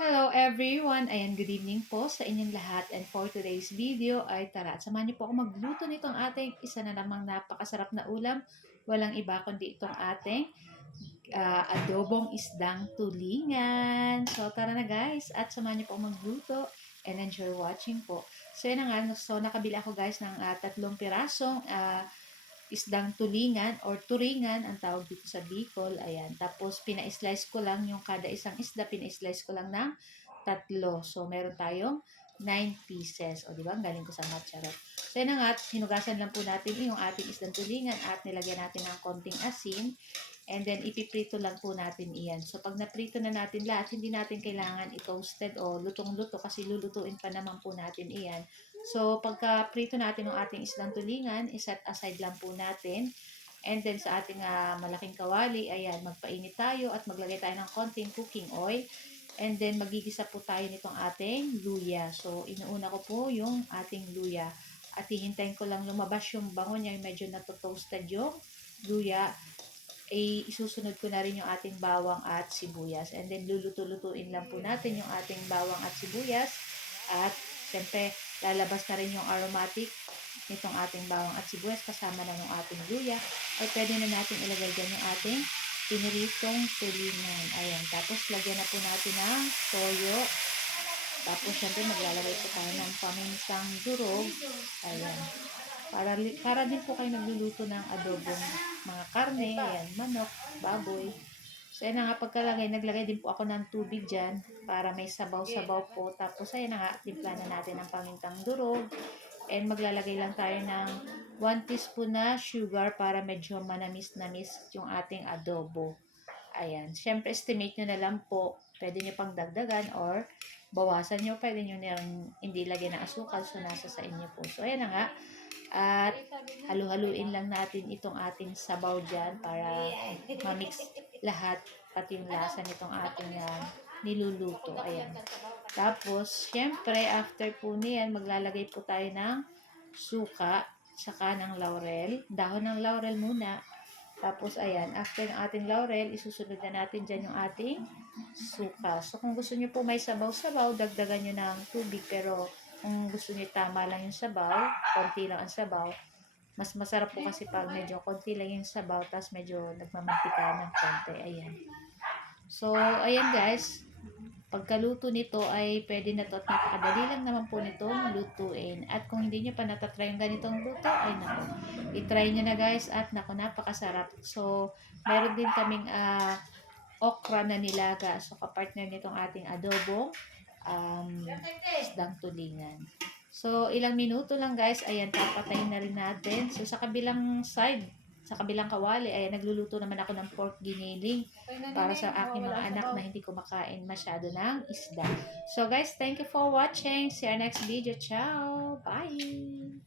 Hello everyone! Ayan, good evening po sa inyong lahat. And for today's video ay tara at samahan niyo po ako magluto nitong ating isa na namang napakasarap na ulam. Walang iba kundi itong ating adobong isdang tulingan. So tara na guys at samahan niyo po ako magluto and enjoy watching po. So yun na nga, so nakabili ako guys ng 3 pirasong isdang tulingan or turingan ang tawag dito sa Bicol. Ayan. Tapos pina-slice ko lang yung kada isang isda, pina-slice ko lang ng 3. So meron tayong 9 pieces. O di ba? Ang galing ko sa matcharot. So yun na nga, hinugasan lang po natin yung ating isdang tulingan at nilagyan natin ng konting asin. And then, ipiprito lang po natin iyan. So, pag naprito na natin lahat, hindi natin kailangan i-toasted o lutong-luto kasi lulutuin pa naman po natin iyan. So, pagka prito natin ng ating isdang tulingan, iset aside lang po natin. And then, sa ating malaking kawali, ayan, magpainit tayo at maglagay tayo ng konting cooking oil. And then, magigisa po tayo nitong ating luya. So, inuuna ko po yung ating luya. At hihintayin ko lang lumabas yung bango niya, yung medyo nato-toasted yung luya. Isusunod ko na rin yung ating bawang at sibuyas. And then, luluto-lutuin lang po natin yung ating bawang at sibuyas. At, syempre, lalabas na rin yung aromatic nitong ating bawang at sibuyas kasama na ng ating luya. Ay, pwede na natin ilagay dyan yung ating piniritong tulingan. Ayan. Tapos, lagyan na po natin ng toyo. Tapos, syempre, maglalagay po tayo ng paminsang durog. Ayan. Para din po kayo nagluluto ng adobong mga karne, ayan, manok, baboy. So, ayan na nga, pagkalagay, naglagay din po ako ng tubig dyan para may sabaw-sabaw po. Tapos, ayan na nga, timpla na natin ang pamintang durog. And maglalagay lang tayo ng 1 teaspoon na sugar para medyo manamis-namis yung ating adobo. Ayan. Siyempre, estimate nyo na lang po. Pwede nyo pang dagdagan or bawasan nyo. Pwede nyo nang hindi lagyan ng asukal. So, nasa sa inyo po. So, ayan na nga. At halu-haluin lang natin itong ating sabaw dyan para mamix lahat pati yung lasa nitong ating niluluto. Ayan. Tapos, syempre, after po niyan, maglalagay po tayo ng suka, saka ng laurel. Dahon ng laurel muna. Tapos, ayan, after ng ating laurel, isusunod na natin dyan yung ating suka. So, kung gusto nyo po may sabaw-sabaw, dagdagan nyo ng tubig. Pero, kung gusto nyo tama lang yung sabaw, konti lang ang sabaw, mas masarap po kasi pag medyo konti lang yung sabaw, tapos medyo nagmamantika ng konti. Ayan. So, ayan guys. Pagkaluto nito ay pwede na to at napakadali lang naman po nitong lutuin. At kung hindi nyo pa natatry yung ganitong luto, ay naku, itry nyo na guys at naku, napakasarap. So, meron din kaming okra na nilaga. So, kapartner nitong ating adobo, isdang tulingan. So, ilang minuto lang guys, ayan, papatayin na rin natin. So, sa kabilang side, sa kabilang kawali, ayan, nagluluto naman ako ng pork giniling para sa aking mga anak na hindi kumakain masyado ng isda. So, guys, thank you for watching. See you next video. Ciao! Bye!